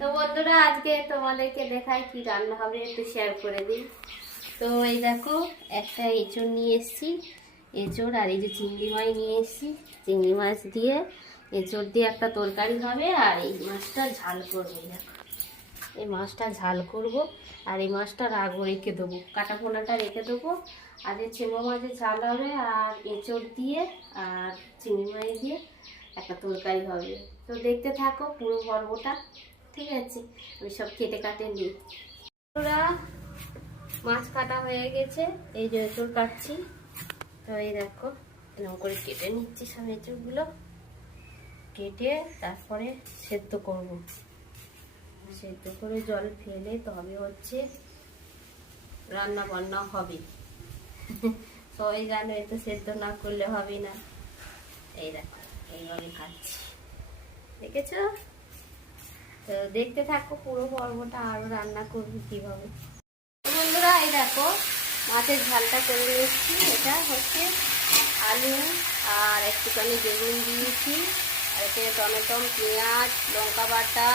তো বন্ধুরা আজকে তোমাদেরকে দেখাই কি রান্না হবে একটু শেয়ার করে দিই। তো এই দেখো একটা এঁচড় নিয়ে এসেছি, এঁচড় আর এই যে চিংড়ি মাছ নিয়ে এসেছি। চিংড়ি মাছ দিয়ে এঁচড় দিয়ে একটা তরকারি হবে আর এই মাছটা ঝাল করবো। দেখো এই মাছটা ঝাল করব আর এই মাছটা রাগও রেখে দেবো, কাটা পোনাটা রেখে দেবো। আর এই চেমো মাছের ঝাল হবে আর এঁচড় দিয়ে আর চিংড়ি মাছ দিয়ে একটা তরকারি হবে। তো দেখতে থাকো পুরো পর্বটা, ঠিক আছে? আমি সব কেটে কাটে নিই। ওরা মাছ কাটা হয়ে গেছে, এই যে এঁচড় কাটছি। তো এই দেখো এরকম করে কেটে নিচ্ছি সব এঁচড়গুলো, কেটে তারপরে সেদ্ধ করব। সেদ্ধ করে জল ফেলে তবে হচ্ছে রান্না বান্না হবে। সবাই জানো এ তো সেদ্ধ না করলে হবে না। এই দেখো এইভাবে খাচ্ছি, দেখেছো? তো দেখতে থাকো পুরো পর্বটা, আরো রান্না করবি কিভাবে। বন্ধুরা এই দেখো মাছের ঝালটা করে নিচ্ছি। এটা হচ্ছে আলু আর একটুখানি বেগুন দিয়েছি, আর এতে টমেটো, পেঁয়াজ, লঙ্কা বাটা,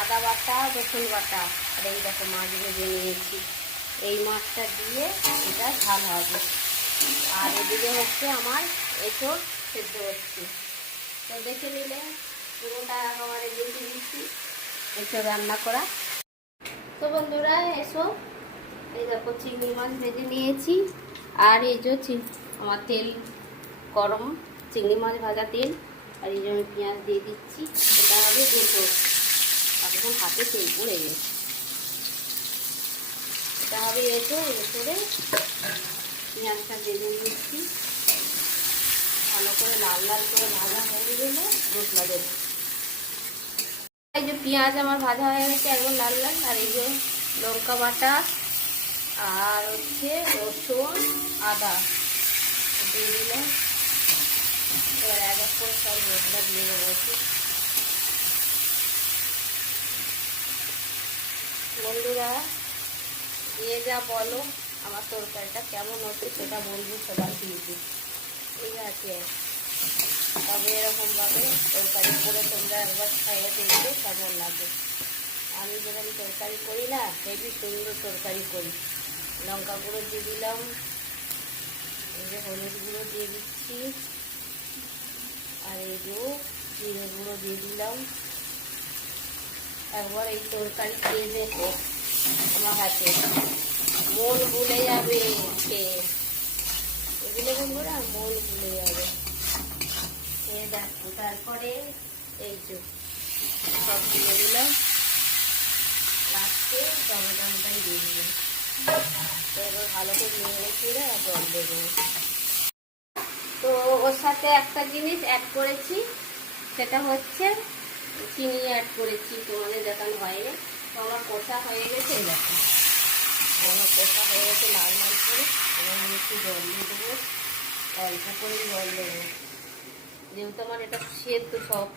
আদা বাটা, রসুন বাটা, আর এই দেখো মাছগুলো দিয়ে নিয়েছি। এই মাছটা দিয়ে এটা ঝাল হবে। আর এদিকে হচ্ছে আমার এঁচড় সেদ্ধ হচ্ছে। তো দেখে নিলে পুরোটা একেবারে দেখে দিচ্ছি এঁচড় রান্না করা। তো বন্ধুরা এসো, এই দেখো চিংড়ি মাছ ভেজে নিয়েছি আর এই যে আমার তেল গরম, চিংড়ি মাছ ভাজা তেল, আর এই যে আমি পেঁয়াজ দিয়ে দিচ্ছি। এটা হবে এঁচড়। এখন হাতে তেল পড়ে গেছে। এটা হবে এঁচড়। এঁচড়ে পেঁয়াজটা ভেজে নিচ্ছি, ভালো করে লাল লাল করে ভাজা হয়ে গেলে মশলা দেবো। এই যে পেঁয়াজ আমার ভাজা হয়ে গেছে একদম লাল লাল, আর এই যে লঙ্কা বাটা আর হচ্ছে রসুন আদা দিয়ে দিলাম। এবার এক এক করে সব মশলা দিয়ে দেবো। বন্ধুরা দিয়ে যা বলো আমার তরকারিটা কেমন হচ্ছে সেটা বলবো সবাই কিন্তু, ঠিক আছে? তবে এরকমভাবে তরকারি করে তোমরা একবার খাইয়ে দেখবে কেমন লাগে। আমি যেরকম তরকারি করি না, হেবি সুন্দর তরকারি করি। লঙ্কা গুঁড়ো দিয়ে দিলাম, এই যে হলুদ গুঁড়ো দিয়ে দিচ্ছি, আর এই যে জিরে গুঁড়ো দিয়ে দিলাম। একবার এই তরকারি খেয়ে দেখো, আমার হাতে মন ভুলে যাবে খেয়ে। এগুলো বন্ধুরা মন ভুলে যাবে খেয়ে দেখো। তারপরে এই যে সব দিয়ে দিলাম, লাস্টে টমেটোটাই দিয়ে দিলাম। তো এবার ভালো করে নিয়ে ফিরে আর জল দেবো। তো ওর সাথে একটা জিনিস অ্যাড করেছি, সেটা হচ্ছে চিনি অ্যাড করেছি, তোমাদের দেখানো হয়নি। তো আমার কষা হয়ে গেছে, এই দেখো আমার কষা হয়ে গেছে লাল লাল করে। এবার আমি একটু জল দিয়ে দেবো, অল্প করে জল দেবো, যেহেতু আমার এটা সেদ্ধ সব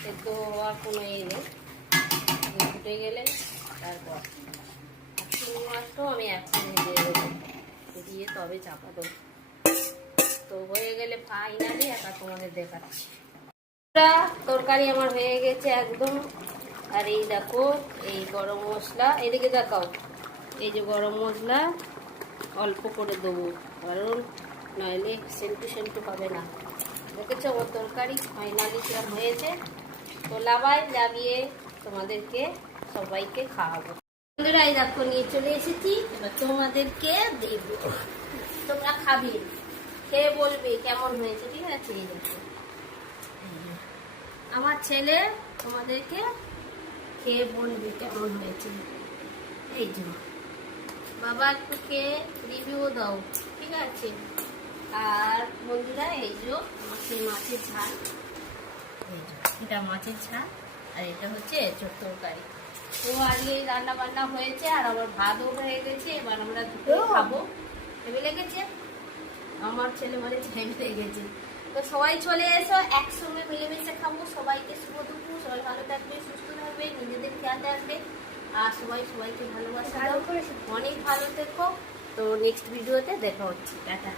সেদ্ধ হওয়ার কোনো ইয়ে নেই। ফুটে গেলে তারপর চিংড়ি মাছটাও আমি একসঙ্গে দিয়ে দেবো, দিয়ে তবে চাপা দেবো। তো হয়ে গেলে ফাইনালি একটা তোমাদের দেখাচ্ছি। তরকারি আমার হয়ে গেছে একদম। আর এই দেখো এই গরম মশলা, এদিকে দেখাও, এই যে গরম মশলা অল্প করে দেবো, কারণ নইলে সেন্টু সেন্টু হবে না। দেখেছো ওর তরকারি ফাইনালি কিরকম হয়েছে। তো লাভিয়ে তোমাদেরকে সবাইকে খাওয়াবো। বন্ধুরা এই দেখো নিয়ে চলে এসেছি, এবার তোমাদেরকে দেবো, তোমরা খাবে, খেয়ে বলবে কেমন হয়েছে, ঠিক আছে? এই দেখো আমার ছেলে তোমাদেরকে খেয়ে বলবে কেমন হয়েছে। এই যে বাবা একটু খেয়ে রিভিউ দাও, ঠিক আছে? আর বন্ধুরা এই যে আমার সেই মাছের ঝাল, এই যে এটা মাছের ঝাল, আর এটা হচ্ছে এঁচড় তরকারি। তো আজকে রান্না বান্না হয়েছে আর আমার ভাতও হয়ে গেছে। এবার আমরা দুটো খাবো। ভেবে লেগেছে আমার ছেলে মানে ছেলে লেগেছে। তো সবাই চলে এসো, একসঙ্গে মিলেমিশে খাবো। সবাইকে শুভ দুপুর, সবাই ভালো থাকবে, সুস্থ থাকবে, নিজেদের খেয়াল রাখবে, আর সবাইকে ভালোবাসা দাও। অনেক ভালো থেকো। তো নেক্সট ভিডিওতে দেখা হচ্ছে, টাটা।